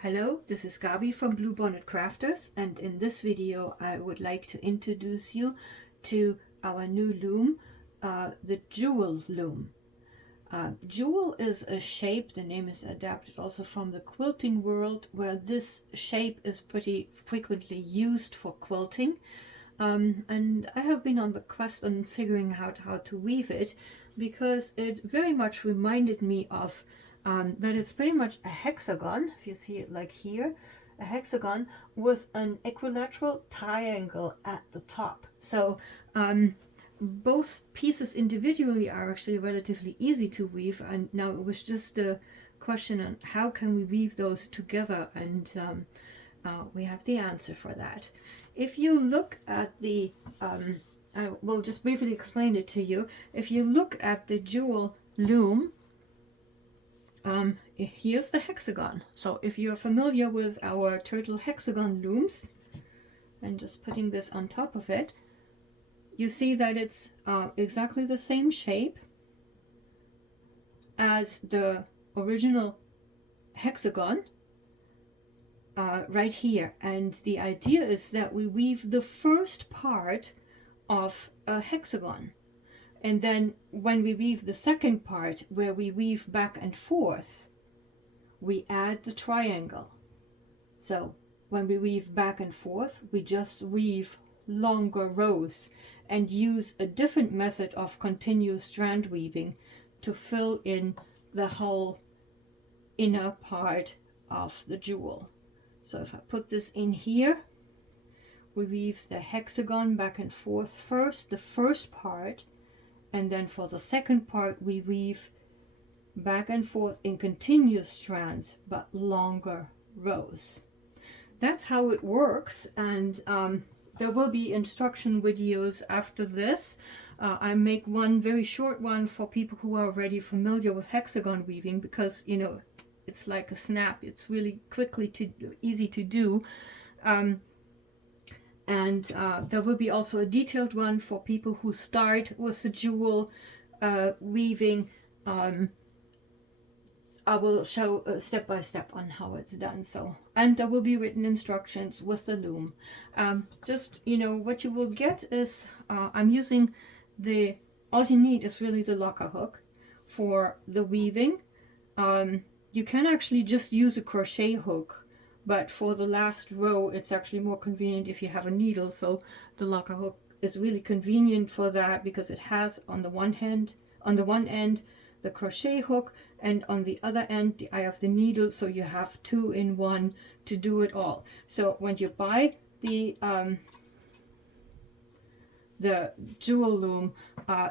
Hello, this is Gabi from Bluebonnet Crafters, and in this video I would like to introduce you to our new loom, the jewel loom. Jewel is a shape, the name is adapted also from the quilting world, where this shape is pretty frequently used for quilting. And I have been on the quest on figuring out how to weave it, because it very much reminded me of that it's pretty much a hexagon, if you see it like here, a hexagon with an equilateral triangle at the top. So both pieces individually are actually relatively easy to weave, and now it was just a question on how can we weave those together, and we have the answer for that. If you look at the, I will just briefly explain it to you. If you look at the jewel loom, here's the hexagon. So if you're familiar with our turtle hexagon looms, and just putting this on top of it, you see that it's exactly the same shape as the original hexagon right here. And the idea is that we weave the first part of a hexagon, and then when we weave the second part, where we weave back and forth, we add the triangle. So when we weave back and forth, we just weave longer rows and use a different method of continuous strand weaving to fill in the whole inner part of the jewel. So if I put this in here, we weave the hexagon back and forth first, the first part, and then for the second part we weave back and forth in continuous strands but longer rows. That's how it works, and there will be instruction videos after this. I make one very short one for people who are already familiar with hexagon weaving, because you know it's like a snap, it's really easy to do. And there will be also a detailed one for people who start with the jewel weaving. I will show step by step on how it's done. So, and there will be written instructions with the loom. Just, you know, what you will get is I'm using all you need is really the locker hook for the weaving. You can actually just use a crochet hook, but for the last row it's actually more convenient if you have a needle. So the locker hook is really convenient for that, because it has on the one end the crochet hook, and on the other end the eye of the needle, so you have two in one to do it all. So when you buy the jewel loom,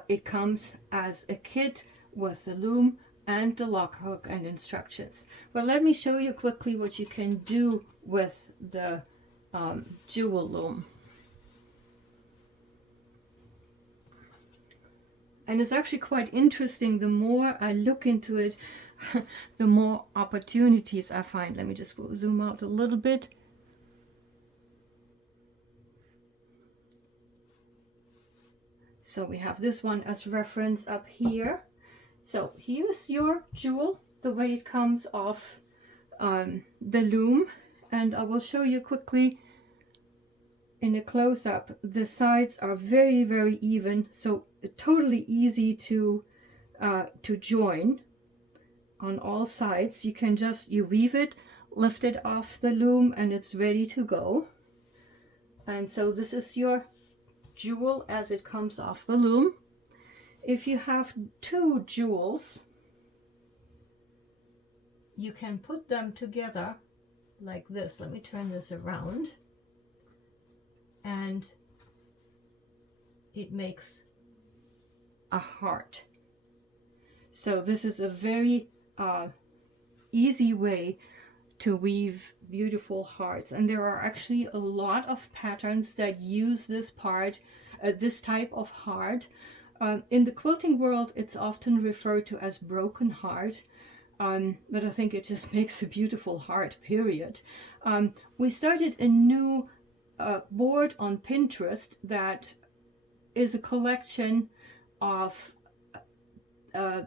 it comes as a kit with the loom and the lock hook and instructions. But let me show you quickly what you can do with the jewel loom. And it's actually quite interesting. The more I look into it, the more opportunities I find. Let me just zoom out a little bit. So we have this one as reference up here. So here's your jewel, the way it comes off the loom, and I will show you quickly in a close-up. The sides are very, very even, so totally easy to join on all sides. You can just weave it, lift it off the loom, and it's ready to go. And so this is your jewel as it comes off the loom. If you have two jewels, you can put them together like this. Let me turn this around, and it makes a heart. So this is a very easy way to weave beautiful hearts, and there are actually a lot of patterns that use this type of heart. In the quilting world, it's often referred to as broken heart, but I think it just makes a beautiful heart, period. We started a new board on Pinterest that is a collection of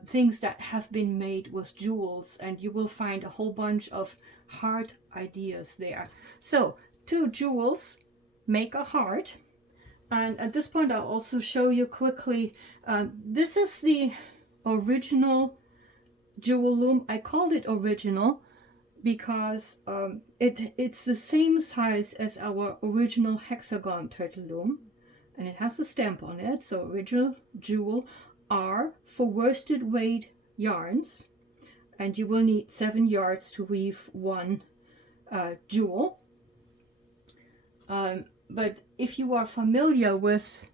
things that have been made with jewels, and you will find a whole bunch of heart ideas there. So 2 jewels make a heart. And at this point I'll also show you quickly, this is the original jewel loom. I called it original because it's the same size as our original hexagon turtle loom, and it has a stamp on it. So original jewel R for worsted weight yarns, and you will need 7 yards to weave 1 jewel. But if you are familiar with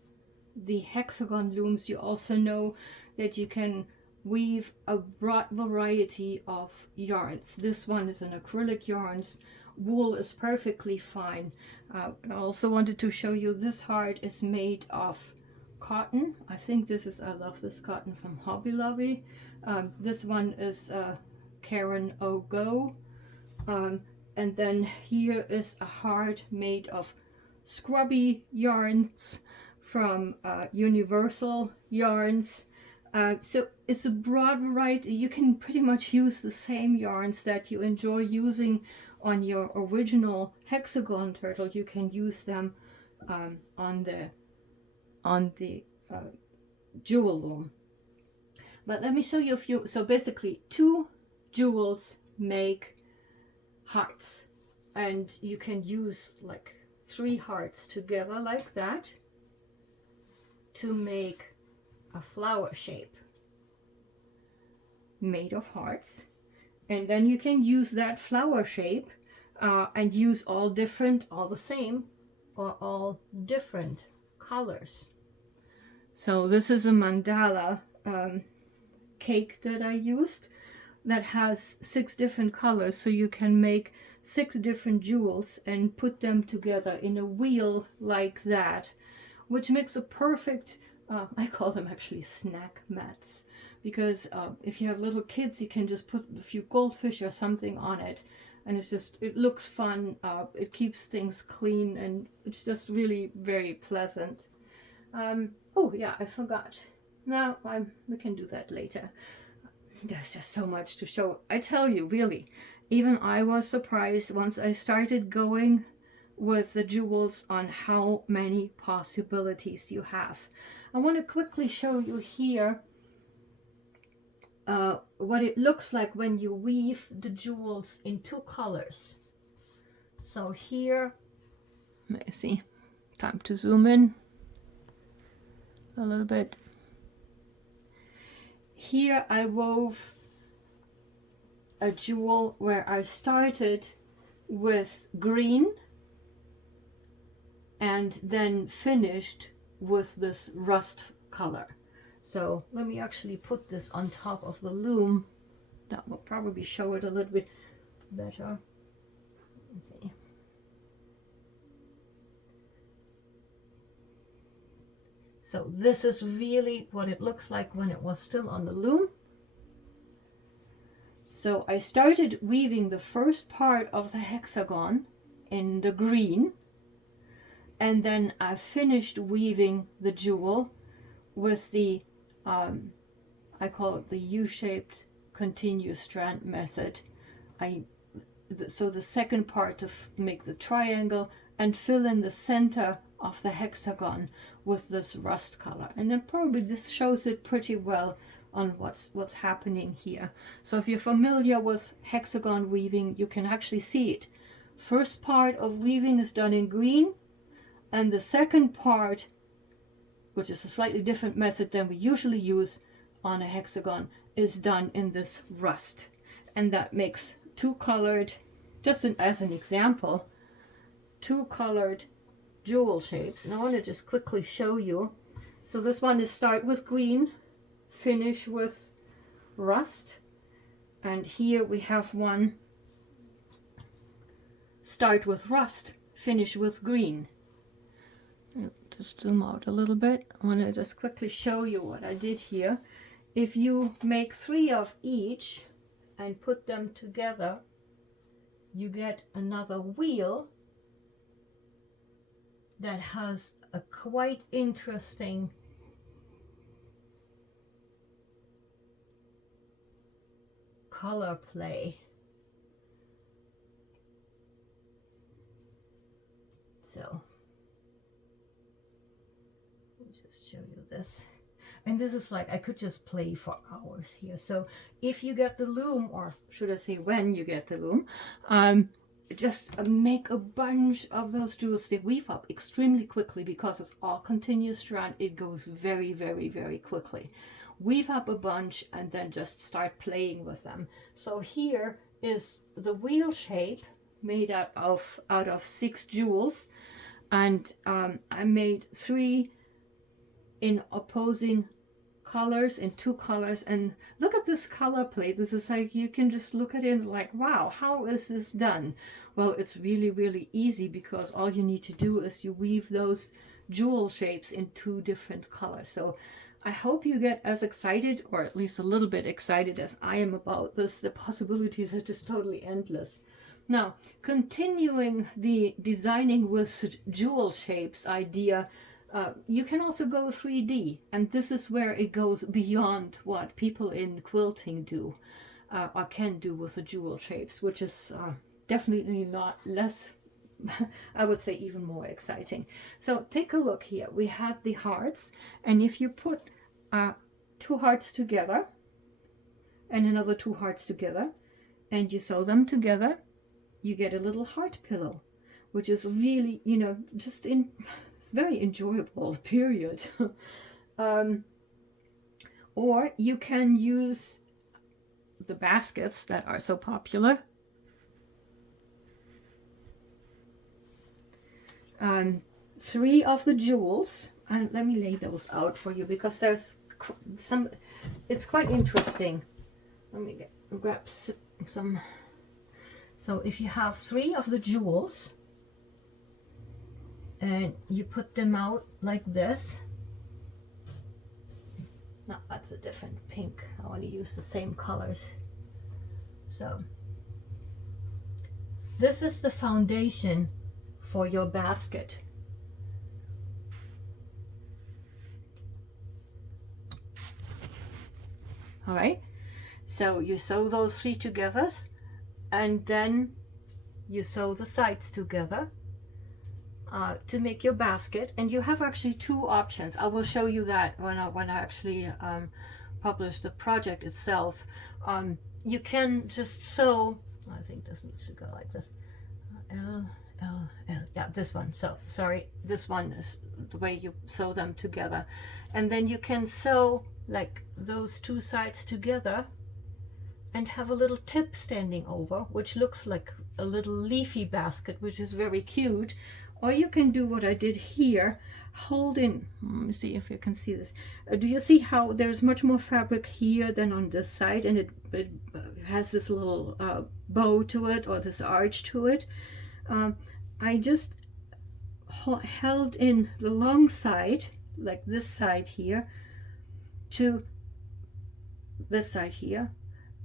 the hexagon looms, you also know that you can weave a broad variety of yarns. This one is an acrylic yarns. Wool is perfectly fine. I also wanted to show you this heart is made of cotton. I think this is, I love this cotton from Hobby Lobby. This one is Karen Ogo. And then here is a heart made of scrubby yarns from Universal Yarns. So it's a broad variety. You can pretty much use the same yarns that you enjoy using on your original hexagon turtle. You can use them on the jewel loom. But let me show you a few. So basically 2 jewels make hearts, and you can use like 3 hearts together like that to make a flower shape made of hearts. And then you can use that flower shape and use all the same or all different colors. So this is a mandala cake that I used that has 6 different colors, so you can make 6 different jewels and put them together in a wheel like that, which makes a perfect, I call them actually snack mats, because if you have little kids, you can just put a few goldfish or something on it, and it looks fun, it keeps things clean, and it's just really very pleasant. Oh yeah, I forgot. No, we can do that later. There's just so much to show. I tell you, really, even I was surprised once I started going with the jewels on how many possibilities you have. I want to quickly show you here what it looks like when you weave the jewels in 2 colors. So here, let me see, time to zoom in a little bit. Here I wove a jewel where I started with green and then finished with this rust color. So let me actually put this on top of the loom. That will probably show it a little bit better. Let's see. So this is really what it looks like when it was still on the loom. So I started weaving the first part of the hexagon in the green, and then I finished weaving the jewel with the, I call it the U-shaped continuous strand method. So the second part to make the triangle and fill in the center of the hexagon with this rust color, and then probably this shows it pretty well on what's happening here. So if you're familiar with hexagon weaving, you can actually see it. First part of weaving is done in green, and the second part, which is a slightly different method than we usually use on a hexagon, is done in this rust, and that makes 2 colored, just as an example, 2 colored jewel shapes. And I want to just quickly show you. So this one is start with green, finish with rust, and here we have one start with rust, finish with green. Just zoom out a little bit. I want to just quickly show you what I did here. If you make 3 of each and put them together, you get another wheel that has a quite interesting color play. So let me just show you this. And this is like, I could just play for hours here. So if you get the loom, or should I say when you get the loom, just make a bunch of those jewels. They weave up extremely quickly because it's all continuous strand. It goes very, very, very quickly. Weave up a bunch and then just start playing with them. So here is the wheel shape made out of 6 jewels, and I made 3 in opposing colors, in 2 colors. And look at this color play. This is like, you can just look at it like, wow, how is this done? Well, it's really, really easy, because all you need to do is you weave those jewel shapes in 2 different colors. So I hope you get as excited, or at least a little bit excited, as I am about this. The possibilities are just totally endless. Now, continuing the designing with jewel shapes idea, you can also go 3D, and this is where it goes beyond what people in quilting do or can do with the jewel shapes, which is definitely not less, I would say even more exciting. So take a look here. We have the hearts, and if you put 2 hearts together and another 2 hearts together, and you sew them together, you get a little heart pillow, which is really, you know, just in very enjoyable, period. Or you can use the baskets that are so popular. 3 of the jewels, and let me lay those out for you, because there's some, it's quite interesting. Let me grab some. So if you have 3 of the jewels and you put them out like this, no, that's a different pink. I want to use the same colors. So this is the foundation for your basket. All right, so you sew those 3 together, and then you sew the sides together to make your basket. And you have actually 2 options. I will show you that when I actually publish the project itself. You can just sew, I think this needs to go like this, L, yeah, this one. So sorry, this one is the way you sew them together. And then you can sew like those 2 sides together and have a little tip standing over, which looks like a little leafy basket, which is very cute. Or you can do what I did here, hold in, let me see if you can see this. Do you see how there's much more fabric here than on this side, and it has this little bow to it, or this arch to it? I just held in the long side, like this side here, to this side here,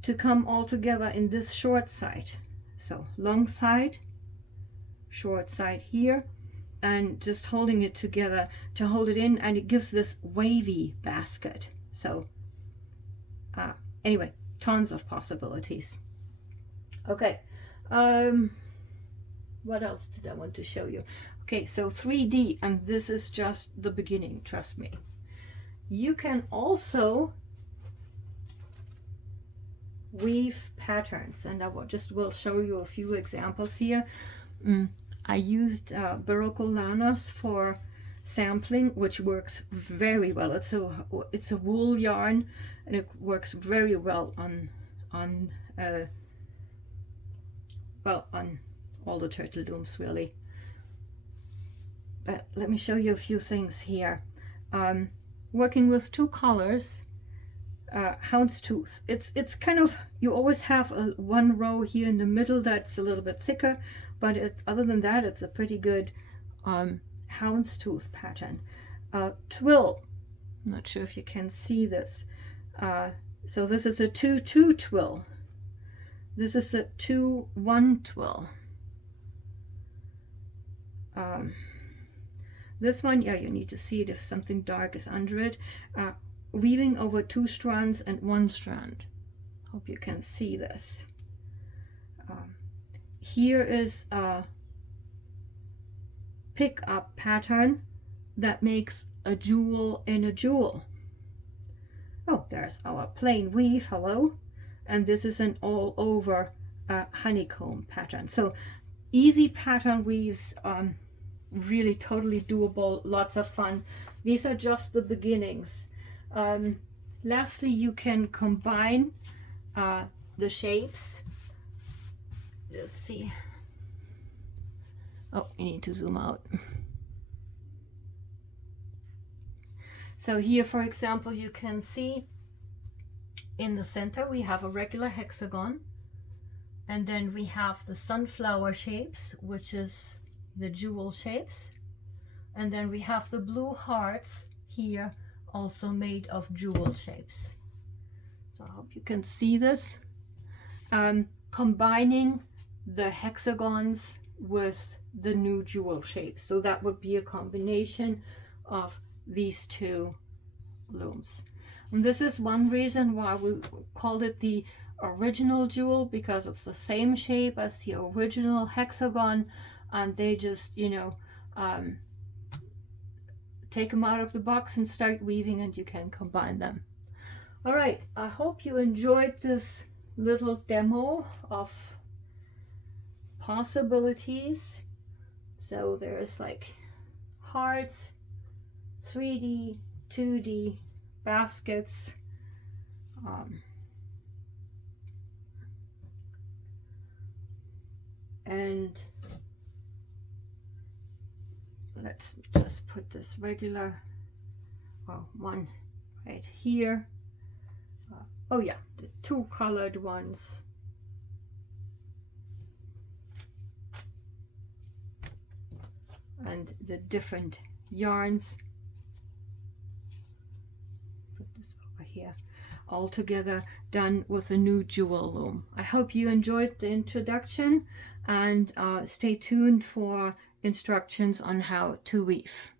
to come all together in this short side. So long side, short side here, and just holding it together to hold it in, and it gives this wavy basket. So anyway, tons of possibilities. Okay, what else did I want to show you? Okay, so 3D, and this is just the beginning, trust me. You can also weave patterns, and I will show you a few examples here. I used Lanas for sampling, which works very well. It's a wool yarn, and it works very well on all the turtle looms, really. But let me show you a few things here. Working with 2 colors, houndstooth. It's kind of, you always have one row here in the middle that's a little bit thicker, but other than that, it's a pretty good houndstooth pattern. Twill. I'm not sure if you can see this. So this is a 2-2 twill. This is a 2-1 twill. This one, yeah, you need to see it if something dark is under it. Weaving over 2 strands and 1 strand. Hope you can see this. Here is a pick-up pattern that makes a jewel in a jewel. Oh, there's our plain weave, hello. And this is an all over honeycomb pattern. So easy pattern weaves, really totally doable, lots of fun. These are just the beginnings. Lastly, you can combine the shapes. Let's see. Oh, I need to zoom out. So here, for example, you can see in the center we have a regular hexagon, and then we have the sunflower shapes, which is the jewel shapes, and then we have the blue hearts here, also made of jewel shapes. So I hope you can see this. Combining the hexagons with the new jewel shapes. So that would be a combination of these two looms. And this is one reason why we called it the original jewel, because it's the same shape as the original hexagon, and they just, you know, take them out of the box and start weaving, and you can combine them. All right, I hope you enjoyed this little demo of possibilities. So there's like hearts, 3D, 2D, baskets, and let's just put this regular one right here. Oh yeah, the two colored ones. And the different yarns. Put this over here. All together done with a new jewel loom. I hope you enjoyed the introduction, and stay tuned for instructions on how to weave.